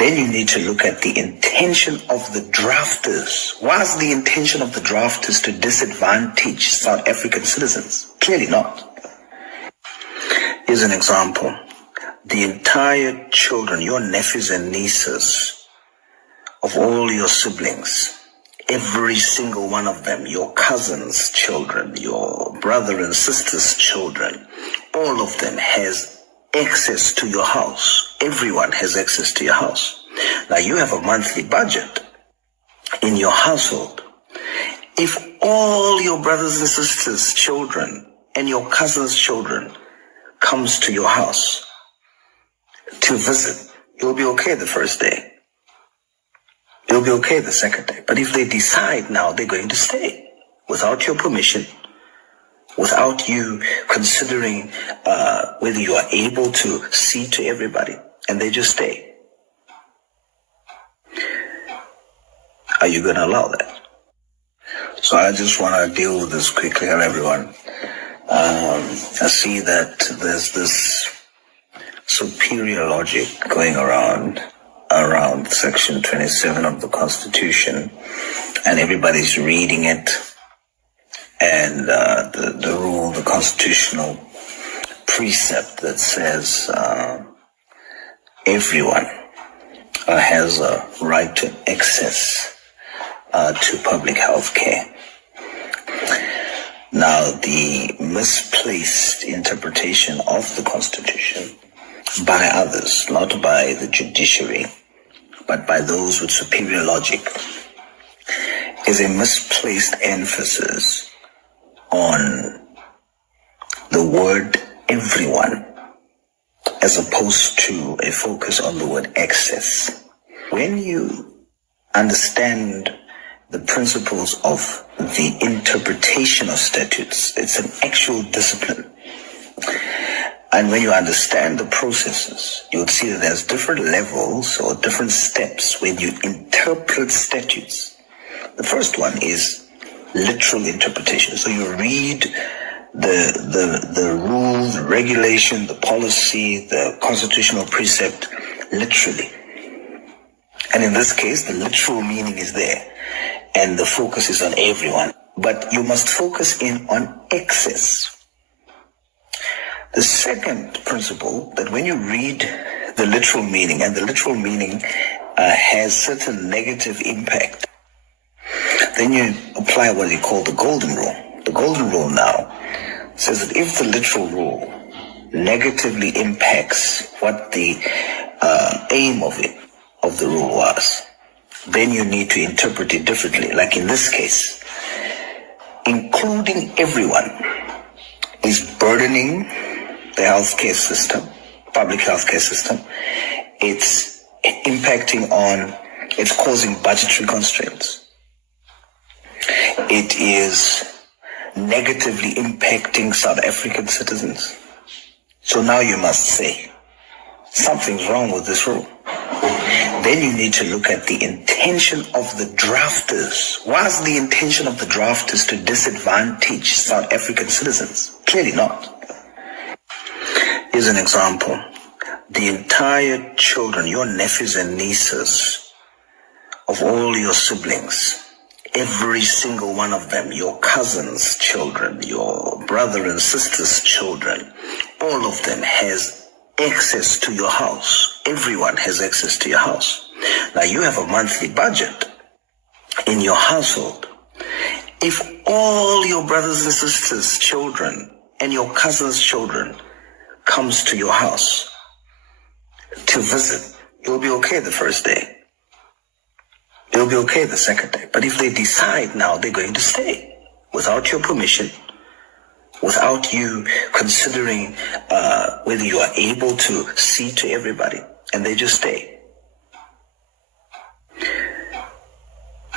then you need to look at the intention of the drafters. Was the intention of the drafters to disadvantage South African citizens? Clearly not. Here's an example. The entire children, your nephews and nieces, of all your siblings, every single one of them, your cousins' children, your brother and sister's children, all of them has access to your house. Everyone has access to your house. Now you have a monthly budget in your household. If all your brothers and sisters' children and your cousins' children comes to your house to visit, you'll be okay the first day. You'll be okay the second day. But if they decide now they're going to stay without your permission, without you considering whether you are able to see to everybody, and they just stay, are you going to allow that? So I just want to deal with this quickly. Hello, everyone. I see that there's this superior logic going around Section 27 of the Constitution, and everybody's reading it. And the rule, the constitutional precept that says everyone has a right to access to public health care. Now, the misplaced interpretation of the Constitution by others, not by the judiciary, but by those with superior logic, is a misplaced emphasis on the word everyone as opposed to a focus on the word access. When you understand the principles of the interpretation of statutes, it's an actual discipline. And when you understand the processes, you would see that there's different levels or different steps when you interpret statutes. The first one is literal interpretation. So you read the rule, the regulation, the policy, the constitutional precept literally. And in this case, the literal meaning is there, and the focus is on everyone. But you must focus in on excess. The second principle, that when you read the literal meaning, and the literal meaning has certain negative impact, then you apply what you call the golden rule. The golden rule now says that if the literal rule negatively impacts what the aim of the rule was, then you need to interpret it differently. Like in this case, including everyone is burdening the healthcare system, public healthcare system. It's impacting on, it's causing budgetary constraints. It is negatively impacting South African citizens. So now you must say, something's wrong with this rule. Then you need to look at the intention of the drafters. Was the intention of the drafters to disadvantage South African citizens? Clearly not. Here's an example. The entire children, your nephews and nieces, of all your siblings, every single one of them, your cousins' children, your brother and sister's children, all of them has access to your house. Everyone has access to your house. Now you have a monthly budget in your household. If all your brothers and sisters' children and your cousins' children comes to your house to visit, you'll be okay the first day. You'll be okay the second day. But if they decide now they're going to stay without your permission, without you considering whether you are able to see to everybody, and they just stay,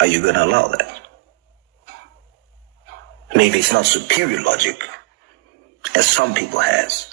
are you going to allow that? Maybe it's not superior logic, as some people has,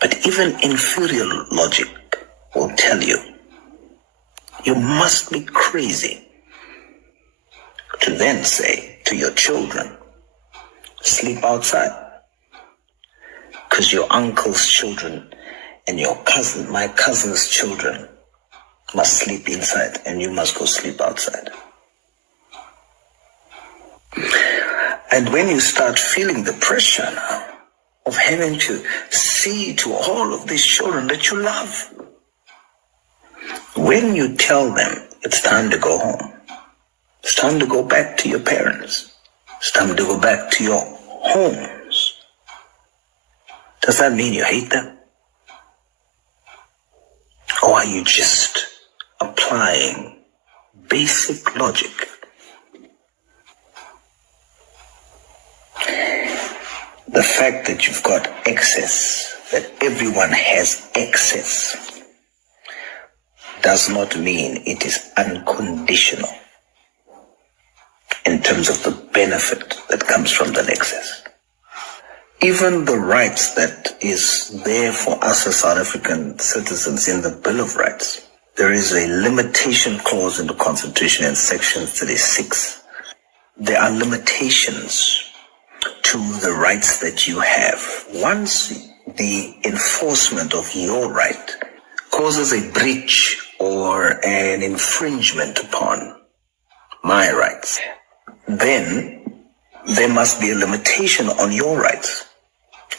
but even inferior logic will tell you, you must be crazy to then say to your children, sleep outside, because your uncle's children and my cousin's children must sleep inside and you must go sleep outside. And when you start feeling the pressure now of having to see to all of these children that you love, when you tell them it's time to go home, it's time to go back to your parents, it's time to go back to your homes, does that mean you hate them? Or are you just applying basic logic? The fact that you've got excess, that everyone has excess, does not mean it is unconditional in terms of the benefit that comes from that excess. Even the rights that is there for us as South African citizens in the Bill of Rights, there is a limitation clause in the Constitution in Section 36. There are limitations to the rights that you have. Once the enforcement of your right causes a breach or an infringement upon my rights, then there must be a limitation on your rights.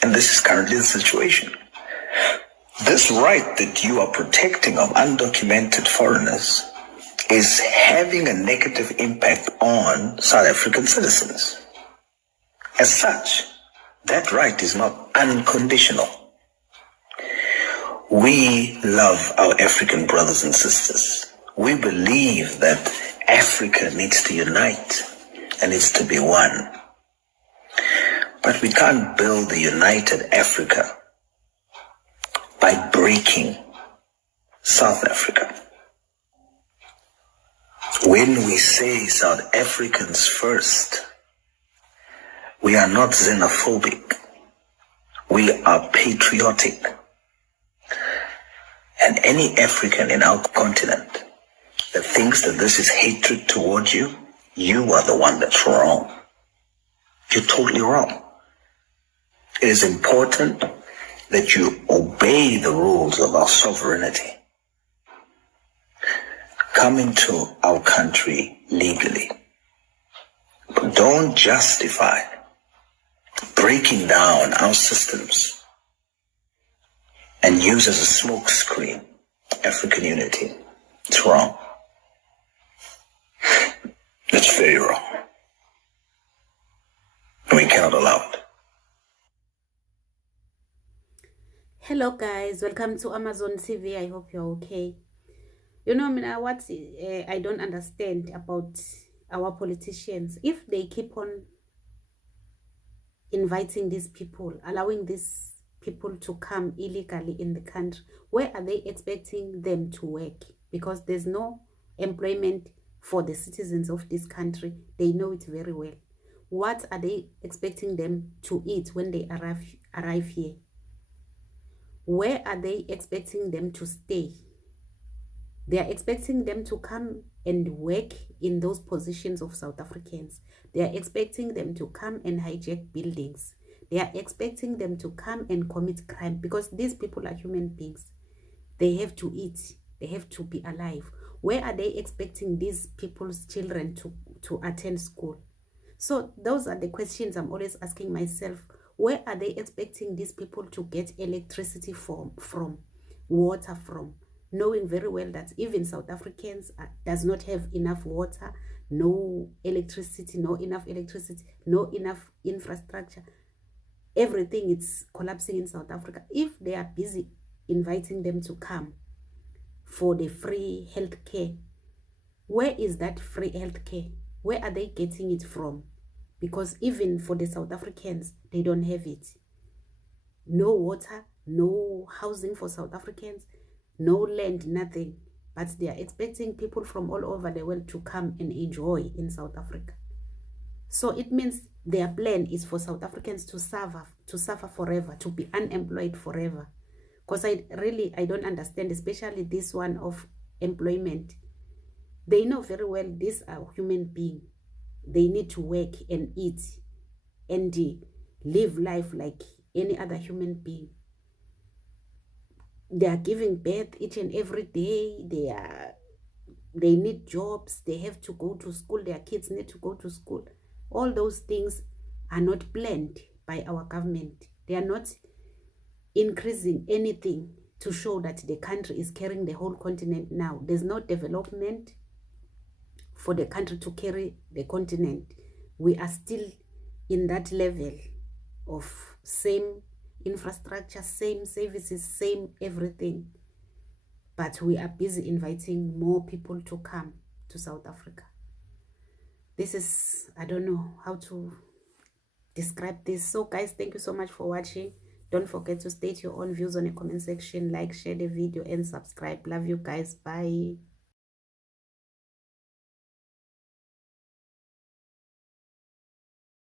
And this is currently the situation. This right that you are protecting of undocumented foreigners is having a negative impact on South African citizens. As such, that right is not unconditional. We love our African brothers and sisters. We believe that Africa needs to unite and needs to be one. But we can't build a united Africa by breaking South Africa. When we say South Africans first, we are not xenophobic. We are patriotic. And any African in our continent that thinks that this is hatred towards you, you are the one that's wrong. You're totally wrong. It is important that you obey the rules of our sovereignty. Come into our country legally. But don't justify breaking down our systems and use as a smokescreen African unity. It's wrong. It's very wrong. We cannot allow it. Hello guys, welcome to Amor-Zone TV. I hope you're okay. You know, what I don't understand about our politicians, if they keep on inviting these people, allowing these people to come illegally in the country, where are they expecting them to work? Because there's no employment for the citizens of this country. They know it very well. What are they expecting them to eat when they arrive here? Where are they expecting them to stay? They are expecting them to come and work in those positions of South Africans. They are expecting them to come and hijack buildings. They are expecting them to come and commit crime, because these people are human beings. They have to eat. They have to be alive. Where are they expecting these people's children to attend school? So those are the questions I'm always asking myself. Where are they expecting these people to get electricity from, water from, knowing very well that even South Africans does not have enough water, no electricity, no enough infrastructure. Everything is collapsing in South Africa. If they are busy inviting them to come for the free health care, where is that free health care? Where are they getting it from? Because even for the South Africans, they don't have it. No water, no housing for South Africans, no land, nothing. But they are expecting people from all over the world to come and enjoy in South Africa. So it means their plan is for South Africans to suffer forever, to be unemployed forever. Because I don't understand, especially this one of employment. They know very well these are human beings. They need to work and eat and live life like any other human being. They are giving birth each and every day. They need jobs. They have to go to school. Their kids need to go to school. All those things are not planned by our government. They are not increasing anything to show that the country is carrying the whole continent now. There's no development for the country to carry the continent. We are still in that level of same infrastructure, same services, same everything. But we are busy inviting more people to come to South Africa. This is, I don't know how to describe this. So guys, thank you so much for watching. Don't forget to state your own views on the comment section, like, share the video, and subscribe. Love you guys. Bye.